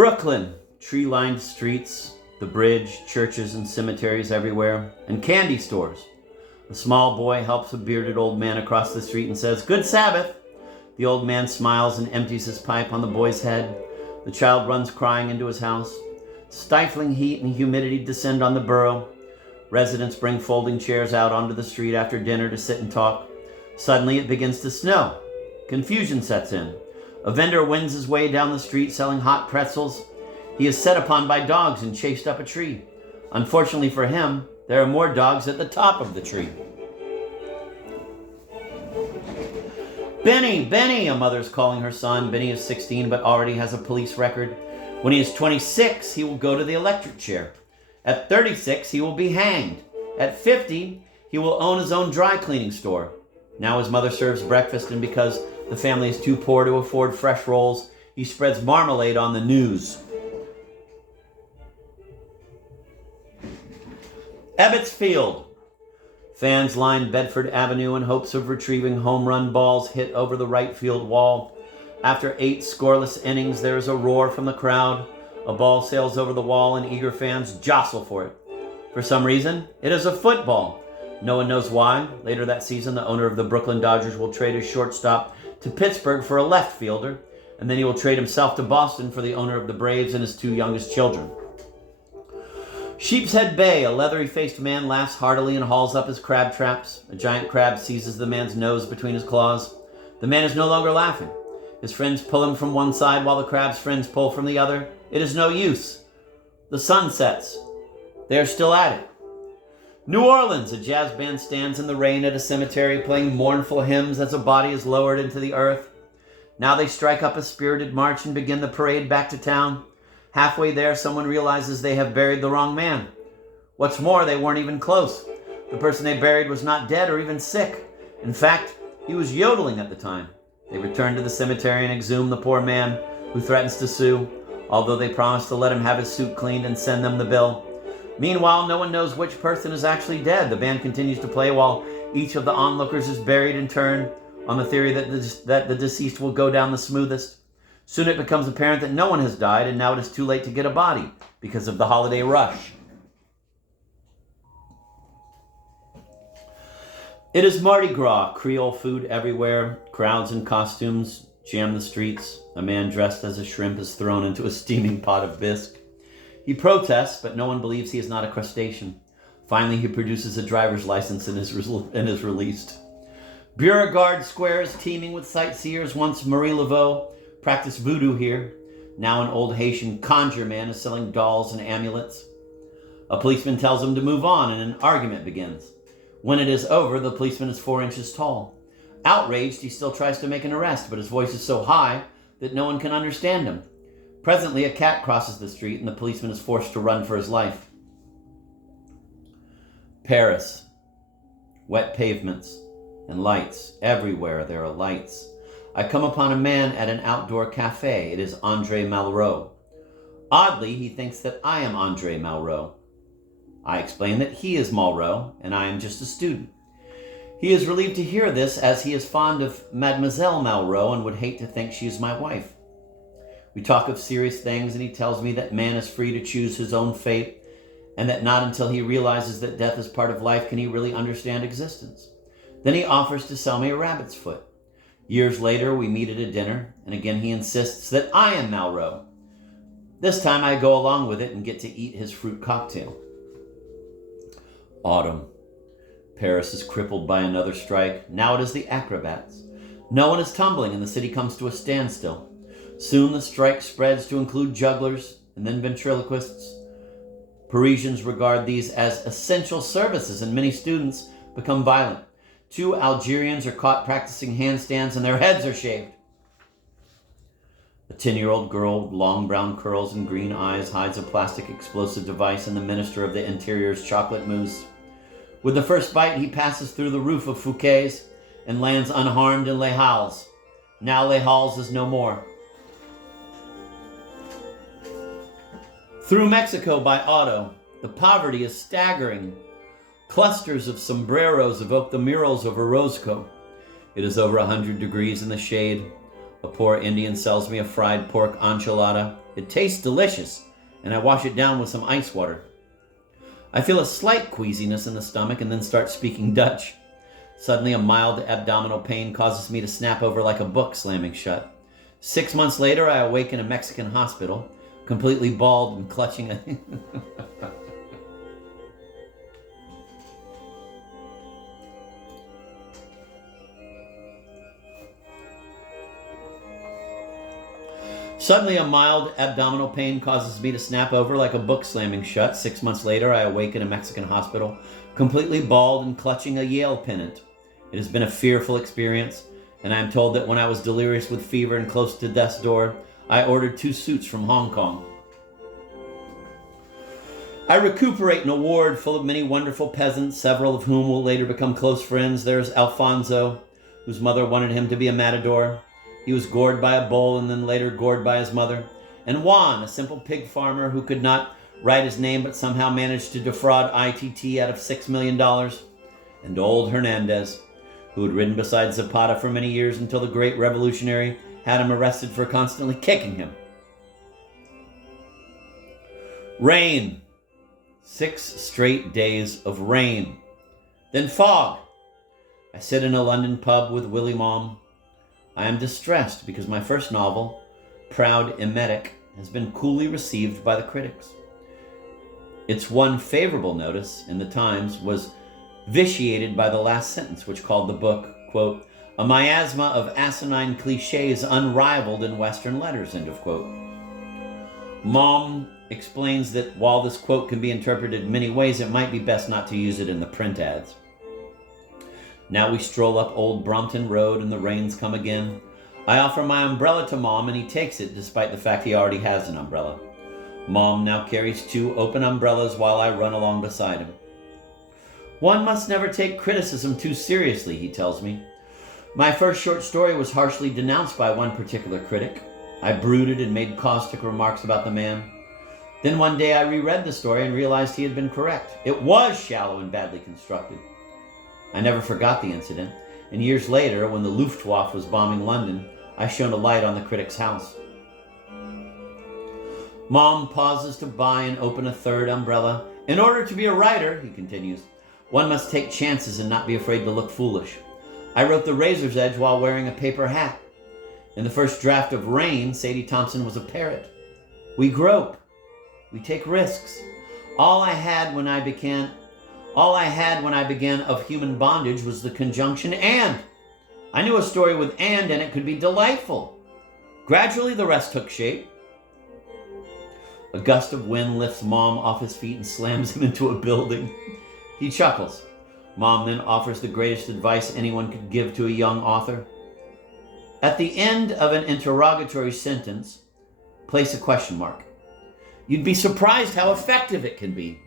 Brooklyn, tree-lined streets, the bridge, churches and cemeteries everywhere, and candy stores. A small boy helps a bearded old man across the street and says, "Good Sabbath." The old man smiles and empties his pipe on the boy's head. The child runs crying into his house. Stifling heat and humidity descend on the borough. Residents bring folding chairs out onto the street after dinner to sit and talk. Suddenly it begins to snow. Confusion sets in. A vendor wends his way down the street selling hot pretzels. He is set upon by dogs and chased up a tree. Unfortunately for him, there are more dogs at the top of the tree. "Benny, Benny," a mother is calling her son. Benny is 16 but already has a police record. When he is 26, he will go to the electric chair. At 36, he will be hanged. At 50, he will own his own dry cleaning store. Now his mother serves breakfast, and because the family is too poor to afford fresh rolls, he spreads marmalade on the news. Ebbets Field. Fans line Bedford Avenue in hopes of retrieving home run balls hit over the right field wall. After 8 scoreless innings, there is a roar from the crowd. A ball sails over the wall and eager fans jostle for it. For some reason, it is a football. No one knows why. Later that season, the owner of the Brooklyn Dodgers will trade his shortstop to Pittsburgh for a left fielder, and then he will trade himself to Boston for the owner of the Braves and his 2 youngest children. Sheepshead Bay, a leathery-faced man laughs heartily and hauls up his crab traps. A giant crab seizes the man's nose between his claws. The man is no longer laughing. His friends pull him from one side while the crab's friends pull from the other. It is no use. The sun sets. They are still at it. New Orleans, a jazz band stands in the rain at a cemetery playing mournful hymns as a body is lowered into the earth. Now they strike up a spirited march and begin the parade back to town. Halfway there, someone realizes they have buried the wrong man. What's more, they weren't even close. The person they buried was not dead or even sick. In fact, he was yodeling at the time. They return to the cemetery and exhume the poor man, who threatens to sue, although they promise to let him have his suit cleaned and send them the bill. Meanwhile, no one knows which person is actually dead. The band continues to play while each of the onlookers is buried in turn, on the theory that the deceased will go down the smoothest. Soon it becomes apparent that no one has died, and now it is too late to get a body because of the holiday rush. It is Mardi Gras, Creole food everywhere, crowds in costumes jam the streets. A man dressed as a shrimp is thrown into a steaming pot of bisque. He protests, but no one believes he is not a crustacean. Finally, he produces a driver's license and is released. Beauregard Square is teeming with sightseers. Once Marie Laveau practiced voodoo here. Now an old Haitian conjure man is selling dolls and amulets. A policeman tells him to move on, and an argument begins. When it is over, the policeman is 4 inches tall. Outraged, he still tries to make an arrest, but his voice is so high that no one can understand him. Presently, a cat crosses the street, and the policeman is forced to run for his life. Paris. Wet pavements and lights. Everywhere there are lights. I come upon a man at an outdoor cafe. It is Andre Malraux. Oddly, he thinks that I am Andre Malraux. I explain that he is Malraux, and I am just a student. He is relieved to hear this, as he is fond of Mademoiselle Malraux and would hate to think she is my wife. We talk of serious things, and he tells me that man is free to choose his own fate, and that not until he realizes that death is part of life can he really understand existence. Then he offers to sell me a rabbit's foot. Years later, we meet at a dinner, and again he insists that I am Malraux. This time I go along with it and get to eat his fruit cocktail. Autumn. Paris is crippled by another strike. Now it is the acrobats. No one is tumbling, and the city comes to a standstill. Soon the strike spreads to include jugglers and then ventriloquists. Parisians regard these as essential services, and many students become violent. 2 Algerians are caught practicing handstands, and their heads are shaved. A 10-year-old girl with long brown curls and green eyes hides a plastic explosive device in the Minister of the Interior's chocolate mousse. With the first bite, he passes through the roof of Fouquet's and lands unharmed in Les Halles. Now Les Halles is no more. Through Mexico by auto, the poverty is staggering. Clusters of sombreros evoke the murals of Orozco. It is over 100 degrees in the shade. A poor Indian sells me a fried pork enchilada. It tastes delicious, and I wash it down with some ice water. I feel a slight queasiness in the stomach and then start speaking Dutch. Suddenly, a mild abdominal pain causes me to snap over like a book slamming shut. 6 months later, I awake in a Mexican hospital, completely bald and clutching a... Suddenly, a mild abdominal pain causes me to snap over like a book slamming shut. 6 months later, I awake in a Mexican hospital, completely bald and clutching a Yale pennant. It has been a fearful experience, and I am told that when I was delirious with fever and close to death's door, I ordered 2 suits from Hong Kong. I recuperate in a ward full of many wonderful peasants, several of whom will later become close friends. There's Alfonso, whose mother wanted him to be a matador. He was gored by a bull and then later gored by his mother. And Juan, a simple pig farmer who could not write his name but somehow managed to defraud ITT out of $6 million. And old Hernandez, who had ridden beside Zapata for many years until the great revolutionary had him arrested for constantly kicking him. Rain. 6 straight days of rain. Then fog. I sit in a London pub with Willie Mom. I am distressed because my first novel, Proud Emetic, has been coolly received by the critics. Its one favorable notice in the Times was vitiated by the last sentence, which called the book, quote, a miasma of asinine cliches unrivaled in Western letters, end of quote. Mom explains that while this quote can be interpreted many ways, it might be best not to use it in the print ads. Now we stroll up Old Brompton Road and the rains come again. I offer my umbrella to Mom and he takes it despite the fact he already has an umbrella. Mom now carries 2 open umbrellas while I run along beside him. One must never take criticism too seriously, he tells me. My first short story was harshly denounced by one particular critic. I brooded and made caustic remarks about the man. Then one day I reread the story and realized he had been correct. It was shallow and badly constructed. I never forgot the incident, and years later, when the Luftwaffe was bombing London, I shone a light on the critic's house. Mom pauses to buy and open a 3rd umbrella. In order to be a writer, he continues, one must take chances and not be afraid to look foolish. I wrote The Razor's Edge while wearing a paper hat. In the first draft of Rain, Sadie Thompson was a parrot. We grope. We take risks. All I had when I began of human bondage was the conjunction and. I knew a story with and it could be delightful. Gradually the rest took shape. A gust of wind lifts Mom off his feet and slams him into a building. He chuckles. Mom then offers the greatest advice anyone could give to a young author. At the end of an interrogatory sentence, place a question mark. You'd be surprised how effective it can be.